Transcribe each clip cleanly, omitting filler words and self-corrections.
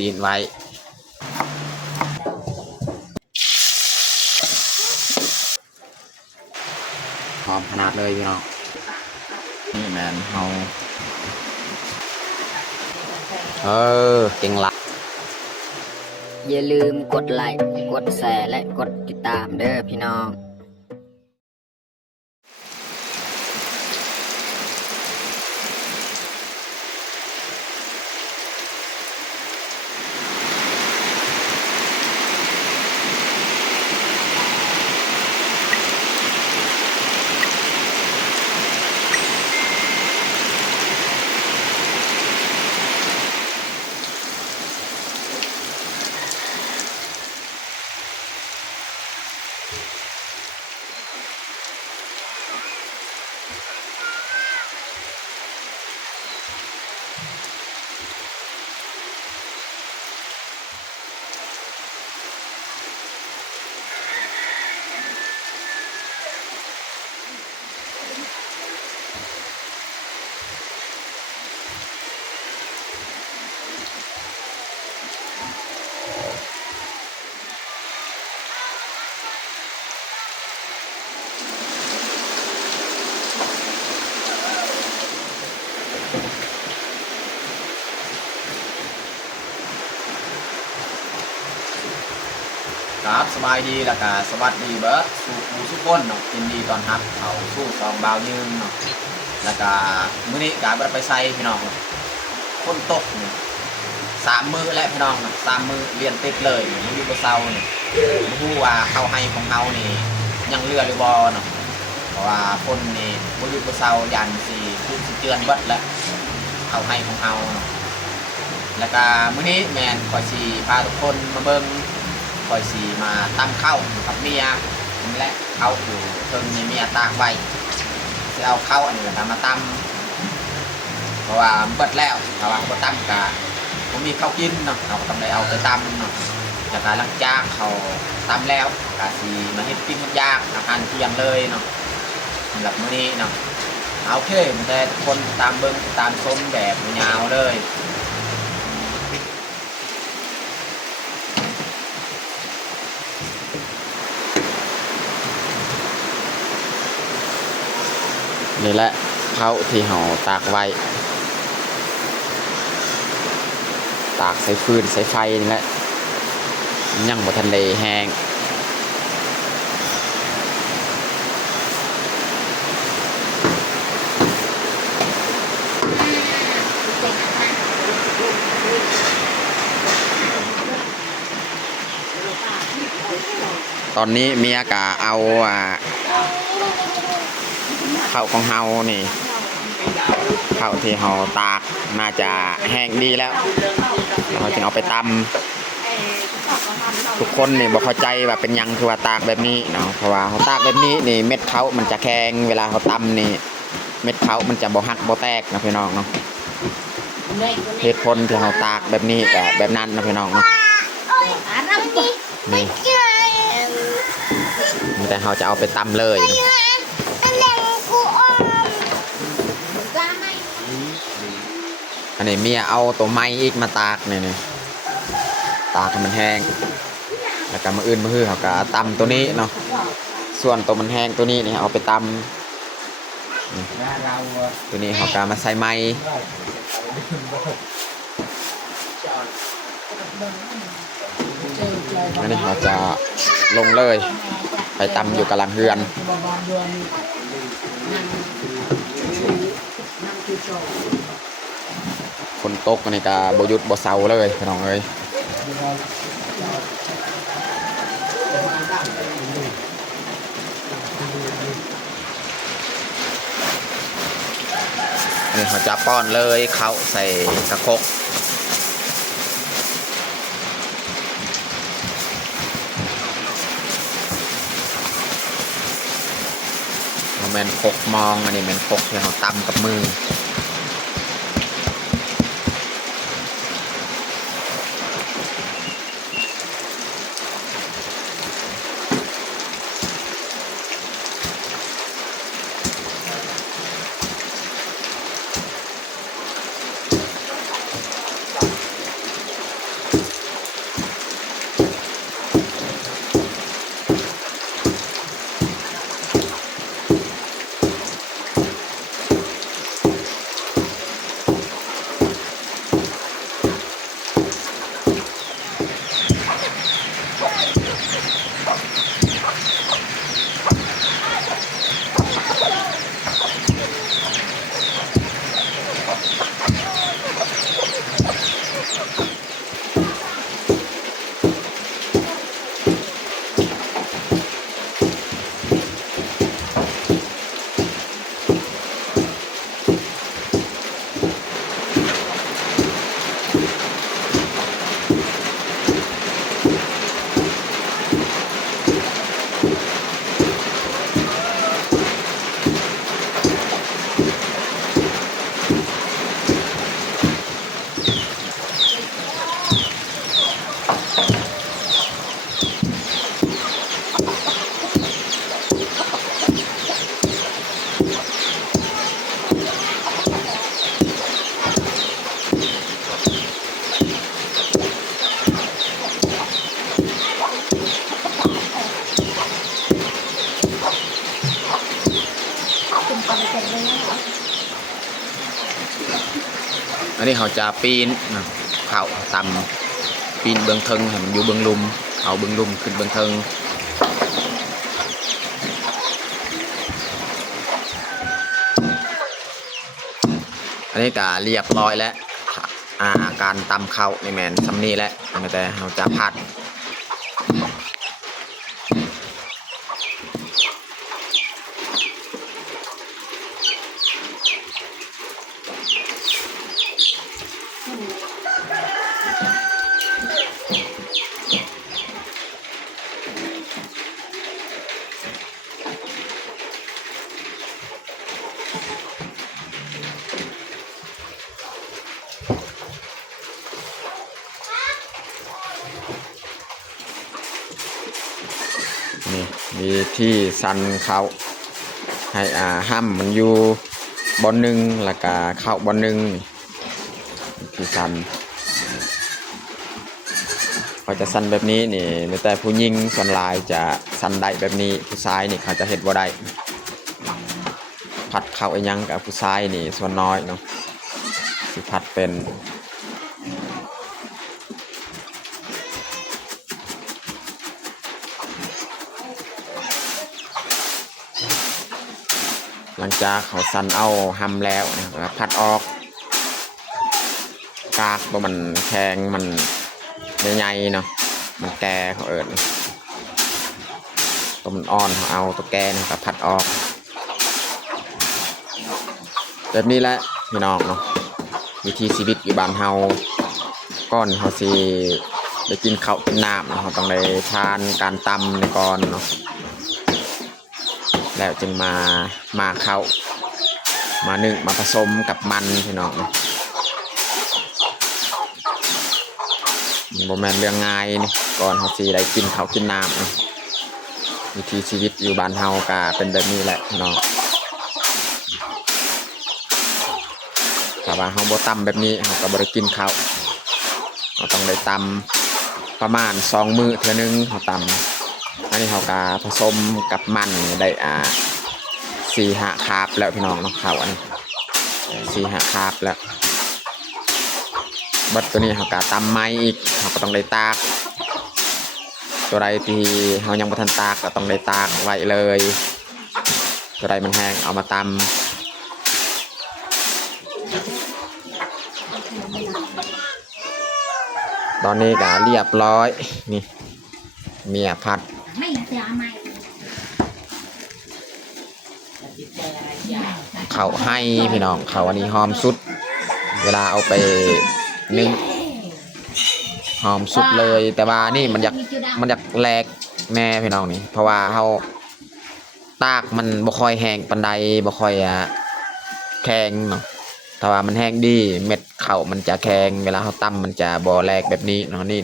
ตีนไว้หอมขนาดเลยพี่น้องนี่แมนเอาเก่งละอย่าลืมกดไลค์กดแชร์และกดติดตามเด้อพี่น้องครับสบายดีแล้วก็สวัสดีเบิร์ดสู่ผู้สุกคนเนาะยินดีตอนรับเขาสู้สองบาวยืนเนาะแล้วก็มื้อนี้กาไปใส่พี่น้องคนตกเนี่ย3 มื้อและพี่น้องเนาะ3 มื้อเรียนติดเลยมื้ออยู่กับเซาเนี่ยบ่ฮู้ว่าเขาให้ของเฮานี่ยังเหลือหรือบ่เนาะเพราะว่าคนนี่บ่อยู่กับเซายันสิทุกสิเจือนเบิดแล้วเขาให้ของเฮาเนาะแล้วก็มื้อนี้แม่นขอสิพาทุกคนมาเบิ่งคอยสีมาตั้มข้าวกับเมียนี่แหละข้าวอยู่เพิ่งมีเมียตากไว้จะเอาข้าวอันนี้มาตั้มเพราะว่าเบิดแล้วเพราะว่าก็ตั้มกะผมมีข้าวกินเนาะเราก็ต้องได้เอาไปตั้มเนาะจากการหลังจากเขาตั้มแล้วกะสีมาเฮ็ดกินมันยากอาหารเที่ยงเลยเนาะสำหรับมื้อนี้เนาะโอเคมันแต่คนตามเบิ้งตามส้มแบบยาวเลยนี่แหละข้าวที่เราตากไว้ตากใส่ฟืนใส่ไฟนี่แหละยังบ่ทันได้แห้งตอนนี้เมียก็เอาข้าวของเฮานี่ข้าวที่เฮาตากน่าจะแห้งดีแล้วเราจึงเอาไปตำทุกคนนี่บอกเข้าใจว่าเป็นยังคือว่าตากแบบนี้เนาะเพราะว่าเขาตากแบบนี้นี่เม็ดเขามันจะแข็งเวลาเขาตำนี่เม็ดเขามันจะบ่หักบ่แตกนะพี่น้องเนาะเหตุผลที่เขาตากแบบนี้แต่แบบนั้นนะพี่น้องเนาะนี่แต่เขาจะเอาไปตำเลยอันนี้เมียเอาตัวไม้อีกมาตากนี่ตากให้มันแห้งแล้วก็มาอื่นมาฮื้อเขาก็ตำตัวนี้เนาะส่วนตัวมันแห้งตัวนี้นี่เอาไปตำตัวนี้เขาก็มาใส่ไม้อันนี้เขาจะลงเลยไปตำอยู่กำลังเฮือนคนตกนี่ก็บ่หยุดบ่เซาเลยพี่น้องเอ้ยนี่เขาจะป้อนเลยเขาใส่กระคกแมนคกมองอันนี้แมนคกที่เขาตำกับมือ อันนี้เขาจะปีนนะเขาตำปีนเบื้องเทิงให้มันอยู่เบื้องลุมเอาเบื้องลุมขึ้นเบื้องเทิงอันนี้ก็เรียบร้อยแล้วการตำข้าวในแมนซัมนี่แหละแต่เราจะผัดนี่มีที่ซันเขาให้ห้ามมันอยู่บอลหนึ่งแล้วก็เข้าบอลหนึ่งที่ซันเขาจะซันแบบนี้นี่แต่ผู้หญิงส่วนหลายจะซันได้แบบนี้ผู้ชายนี่เขาจะเห็นบ่ได้ผัดเข้าไอ้ยังกับผู้ชายนี่ส่วนน้อยเนาะสิผัดเป็นหลังจากเขาซันเอาหำแล้วนะครับพัดออกกากมันแข็งมันใหญ่ๆเนาะมันแก่เขาเอิญตัวมันอ่อนเขาเอาตัวแก่นะครับพัดออกแบบนี้แหละพี่น้องเนาะวิธีชีวิตอยู่บ้านเฮาก่อนเขาสิได้กินข้าวกินน้ำเขาต้องได้ทานการตำในก่อนเนาะแล้วจึงมาเข้ามานึ่งมาผสมกับมันพี่น้องโมแมนเรื่องง่ายนี่ก่อนเขาสิได้กินข้าวกินน้ำวิธีชีวิตอยู่บ้านเฮากะเป็นแบบนี้แหละพี่น้องแต่ว่าเขาบ่ตำแบบนี้เขาก็บ่ได้กินข้าวเขาต้องได้ตำประมาณ2 มื้อเท่านึงเขาตำอันนี้เขาก็ผสมกับมันได้4-5 คาบแล้วพี่น้องเนาะข้าวอันนี้4-5 คาบแล้วบัดตัวนี้เขาก็ตำไม้อีกเขาก็ต้องได้ตากตัวใดที่เขายังบ่ทันตากก็ต้องได้ตากไว้เลยตัวใดมันแห้งเอามาตำตอนนี้ก็เรียบร้อยนี่เมียผัดเขาให้พี่น้องเขาอันนี้หอมสุดเวลาเอาไปนึ่งหอมสุดเลยแต่ว่านี่มันอยากแหลกแม่พี่น้องนี่เพราะว่าเขาตากมันบ่ค่อยแห้งปานใดบ่ค่อยแข็งเนาะแต่ว่ามันแห้งดีเม็ดข้าวมันจะแข็งเวลาเขาตำมันจะบ่แหลกแบบนี้เนาะนี่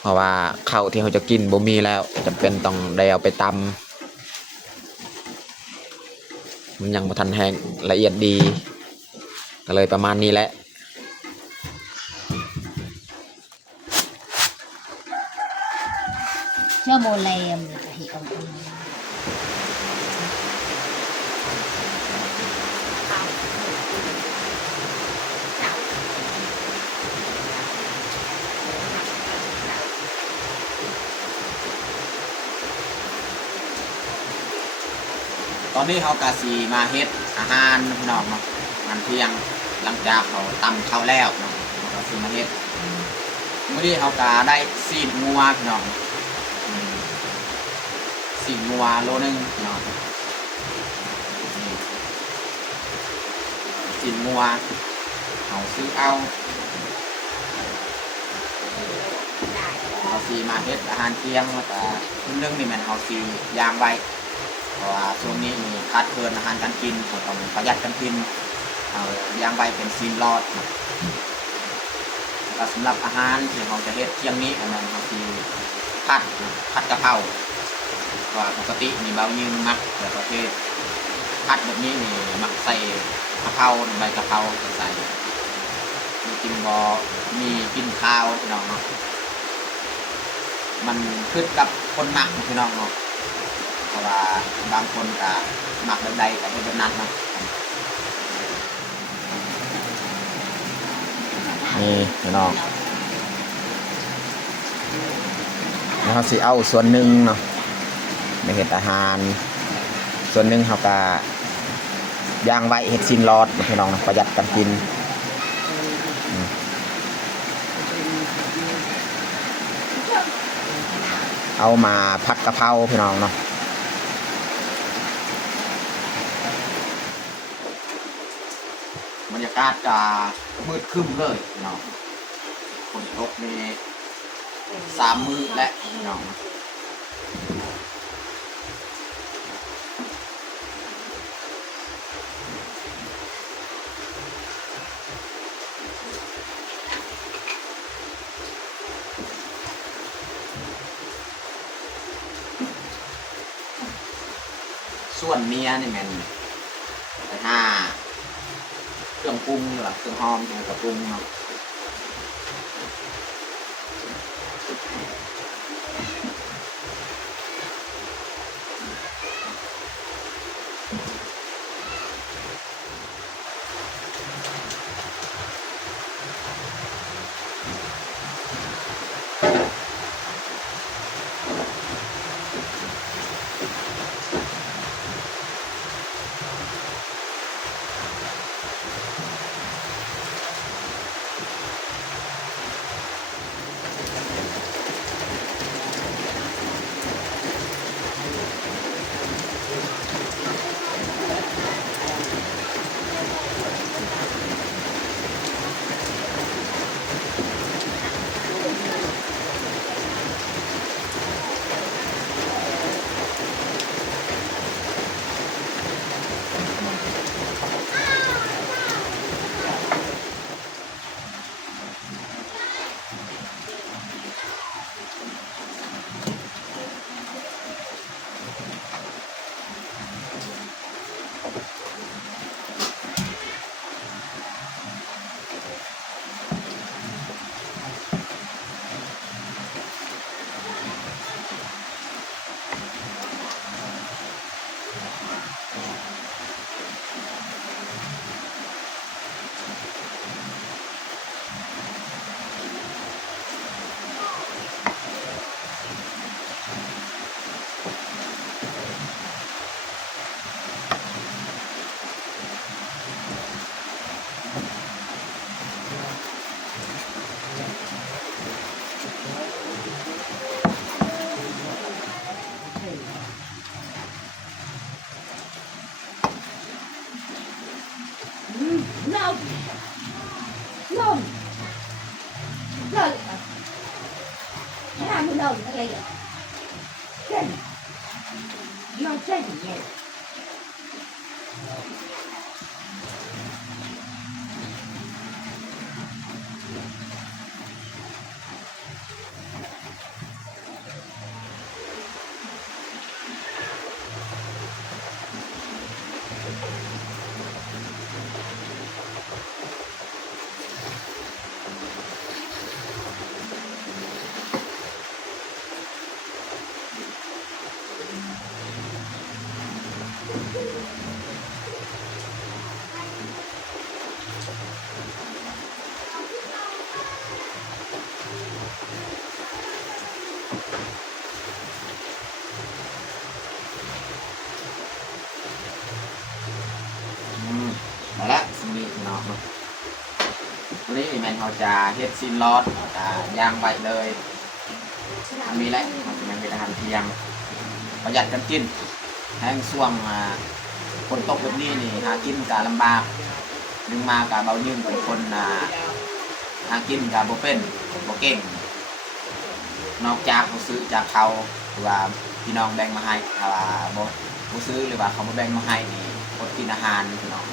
เพราะว่าข้าวที่เขาจะกินบ่มีแล้วจำเป็นต้องได้เอาไปตำมันยังบ่ทันแห้งละเอียดดีก็เลยประมาณนี้แหละเชื่อโมเลมเลยเหตุการณ์ตอนนี้เขากะสีมาเฮ็ดอาหารพี่น้องเนาะงานเที่ยงหลังจากเขาตำข้าวแล้วเนาะเขากะสีมาเฮ็ดเมื่อนี้เขากะได้ซีนงัวพี่น้องซีนงัวโลนึงพี่น้องซีนงัวเขาซื้อเอาเขาสีมาเฮ็ดอาหารเที่ยงแล้วก็นึ่งนี่มันเขาสีย่างไว้เพราะว่าช่วงนี้มีขาดเกินอาหารการกินเขาต้องประหยัดการกินเอาย่างไว้เป็นซีนรอดก็สำหรับอาหารที่เราจะเฮ็ดเที่ยงนี้อันนั้นเขาคือผัดกะเพราว่าปกติมีเบายืมมักแต่ประเภทผัดแบบนี้นี่มักใส่กะเพราใบกะเพราใส่กินบ่มีกินข้าวพี่น้องเนาะมันขึ้นกับคนมักพี่น้องเนาะเพราะว่าบางคนก็มักแบบใดก็เป็นแบบนั้นเนาะ นี่พี่น้องแล้วเขาสิเอาส่วนหนึ่งเนาะในเห็ดอาหารส่วนหนึ่งเขาก็ย่างไว้เห็ดซินรอดพี่น้องนะประหยัดกันกินเอามาผัดกะเพราพี่น้องเนาะบรรยากาศจะมืดครึ้มเลยพี่น้องฝนตกนี่3 มื้อและพี่น้องส่วนเมียนี่แม่นแต่ถ้าเครื่องปรุงหรือเครื่องหอมเครื่องกระปรุงเนาะมาแล้วสิ่งนี้เนาะวันนี้แมนเขาจะเฮ็ดซินรอดย่างใบเลยอันนี้แหละมันจะเป็นอาหารเที่ยงประหยัดกันกินแห้งช่วงคนตกแบบนี้นี่หากินกะลำบากดึงมากะเบายืมเป็นคนหากินกะบ่เป็นบ่เก่งนอกจากเขาซื้อจากเขาหรือว่าพี่น้องแบ่งมาให้ถ้าว่าบ่ซื้อหรือว่าเขามาแบ่งมาให้นี่อดกินอาหารพี่น้อง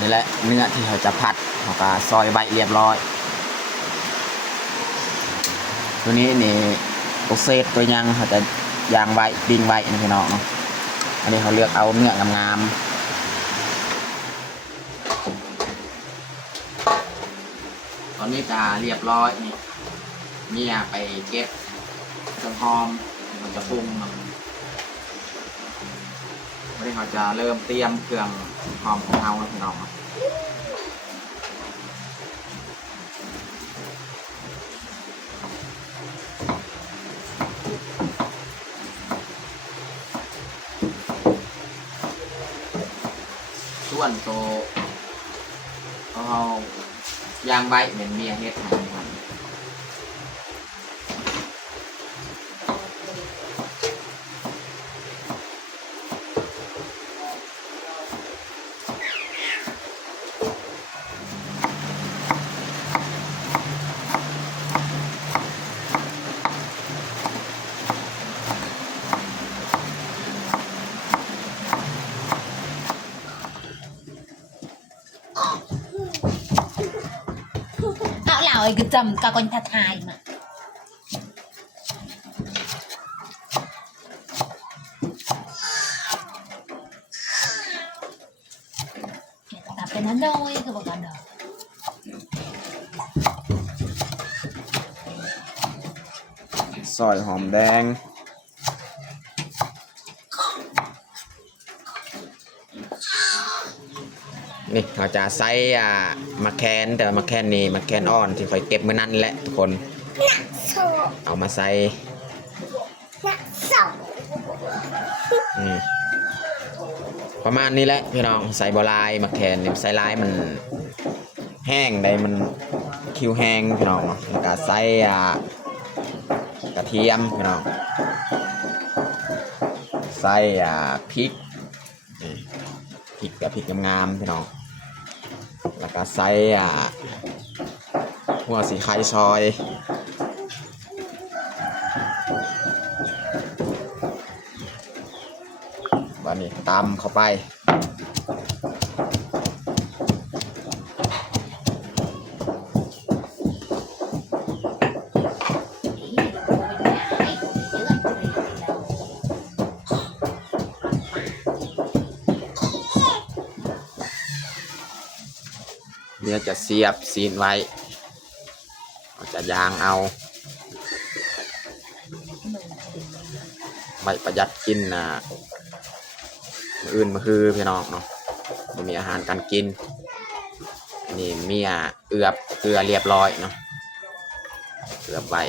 นี่แหละเนื้อที่เขาจะผัดเขาก็ซอยใบเรียบร้อยตัวนี้นี่โอเซตตัวยังเขาจะย่างใบปิ้งใบนี่พี่น้องเนาะอันนี้เขาเลือกเอาเนื้องามๆตอนนี้จะเรียบร้อยนี่เมียไปเก็บเครื่องหอมมันจะปรุงเนาะวันนี้เขาจะเริ่มเตรียมเครื่องหอมของเราพี่น้องเนาะ ส่วนโตเอายางใบเหมือนเมียเฮ็ดให้มัน เอาเหล่าไอ้กระจำกะกอนทัดทายมาแต่เป็นนั้นโดยคือบอกกันดอก ซอยหอมแดงนี่เราจะใส่มะแคนแต่มะแคนนี่มะแคนอ่อนที่คอยเก็บเมื่อนั้นแหละทุกคนเอามาใส่ประมาณนี้แหละพี่น้องใส่บลายมะแคนนี่ใส่ลายมันแห้งได้มันคิวแห้งพี่น้องแล้วก็ใส่กระเทียมพี่น้องใส่พริกกับพริกงามๆพี่น้องแล้วก็ใส่หัวสีไข่ซอยวันนี้ตำเข้าไปเนี่ยจะเสียบซีนไว้จะยางเอาไม่ประหยัดกินมื้ออื่นมาคือพี่น้องเนาะมันมีอาหารการกินนี่เมียเอือบเกลือเรียบร้อยเนาะเอือบไว้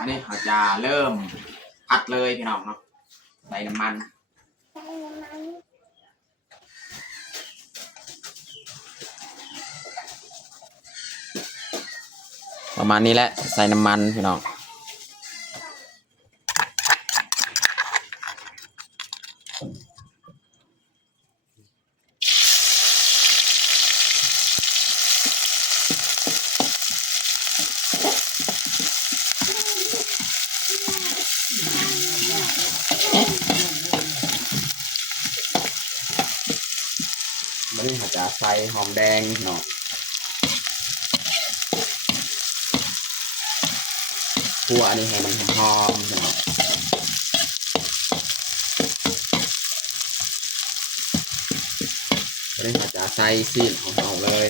อันนี้เขาจะเริ่มผัดเลยพี่น้องเนาะใส่น้ำมันประมาณนี้แหละใส่น้ำมันพี่น้องวันนี้เขาจะใส่หอมแดงเนาะคั่วอันนี้ให้มันหอมๆเนาะวันนี้เขาจะใส่ซีนของเราเลย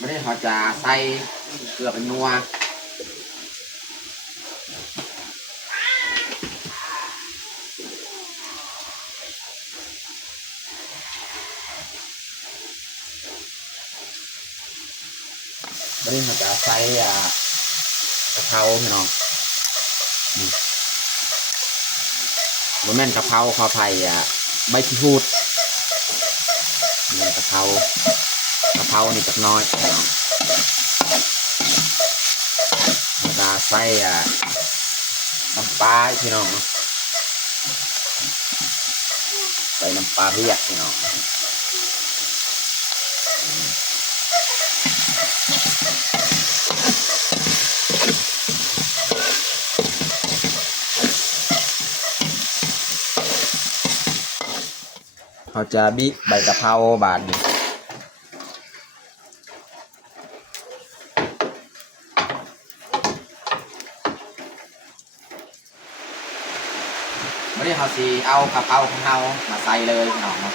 วันนี้เขาจะใส่เกลือเป็นนัว วันนี้เราจะใส่กะเพราพี่น้องบะแม่นกะเพราขอไผ่ใบขี้หูดนี่กะเพรนี่จักน้อยพี่น้องเราจะใส่น้ำปลาพี่น้องใส่น้ำปลาเรียกพี่น้องเขาจะบิใบกะเพราบาทนี่วันนี้เขาสิเอากะเพราของเรามาใส่เลยพี่น้องเนาะ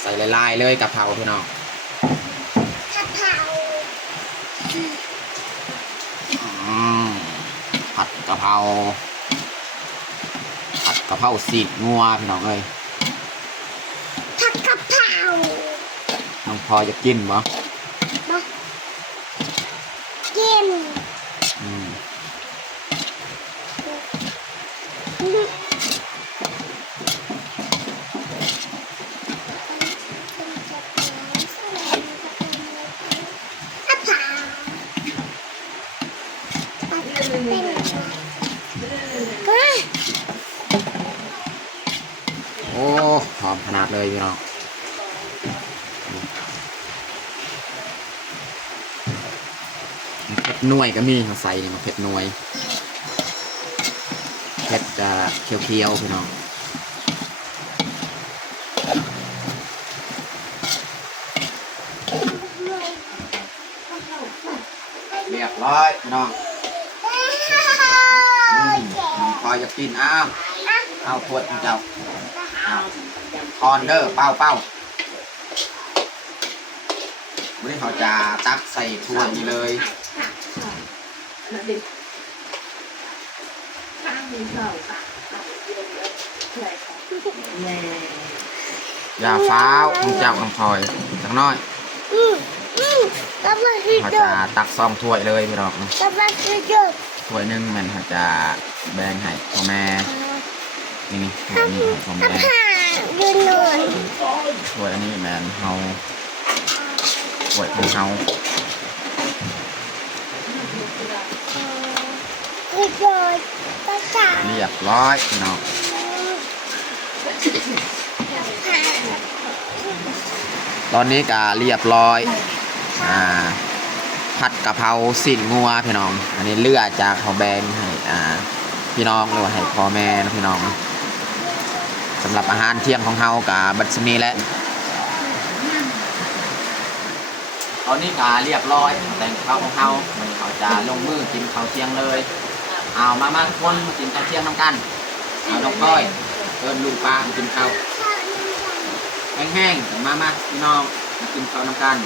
ใส่ลายๆเลยกะเพราพี่น้องผัดกะเพราสีกงัวพี่น้องเอ้ยผัดกะเพราน้องพอจะกินบ่กินโอ้หอมขนาดเลยพี่น้องเผ็ดหน่วยก็มีเขาใส่มาเผ็ดหน่วยเผ็ดจะเคี้ยวๆพี่น้องเรียบร้อยพี่น้องน้องพอจะกินเอาขวดเจ้าออนเดอร์เป้าวันนี้เขาจะตักใส่ถ้วยนี้เลยอย่าฟ้าวคุณเจ้าน้องพลอยจังน้อยเขาจะตักซองถ้วยเลยพี่น้องถ้วยนึงมันเขาจะแบ่งให้พ่อแม่นี่ถ้วยนี้พ่อแม่ถ้วยอันนี้แม่เฮาถ้วยของเฮาเรียบร้อยพี่น้องตอนนี้ก็เรียบร้อยผัดกะเพราสีกงัวพี่น้องอันนี้เลือดจากเขาแบงให้พี่น้องหรือว่าให้พ่อแม่นะพี่น้องสำหรับอาหารเที่ยงของเฮากับบัดนี้แหละตอนนี้ก็เรียบร้อยแต่งข้าวของเฮาวันนี้เขาจะลงมือกินข้าวเที่ยงเลยเอามาทุกคนมากินข้าวเที่ยงน้ำกันเอาดอกก้อยเอิญลูกปลามากินข้าวแห้งๆมาพี่น้องมากินข้าวน้ำกัน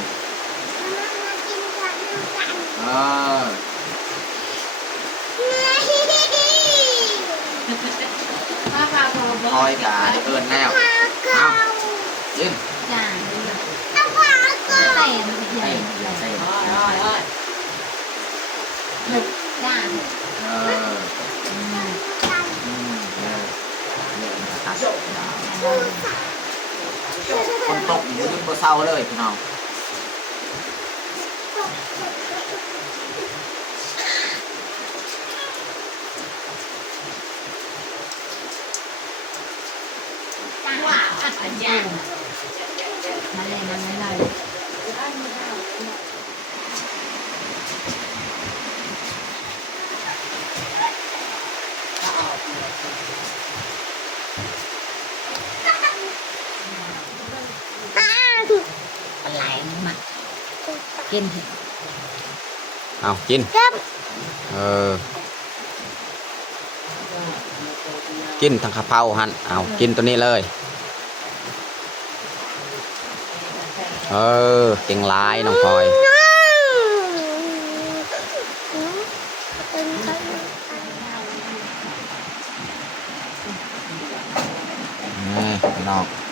คอยกาได้เอิญแล้วเอายินจ้าใส่มันใหญ่ใส่จ้าคนตกอยู่ที่บ่เศร้าเลยพี่น้องว่าอันยากมาเลยปลาไหลมากินเอากินกินทั้งข้าวเผาหันเอากินตัวนี้เลยเก่งร้ายน้องพลอย พี่น้อง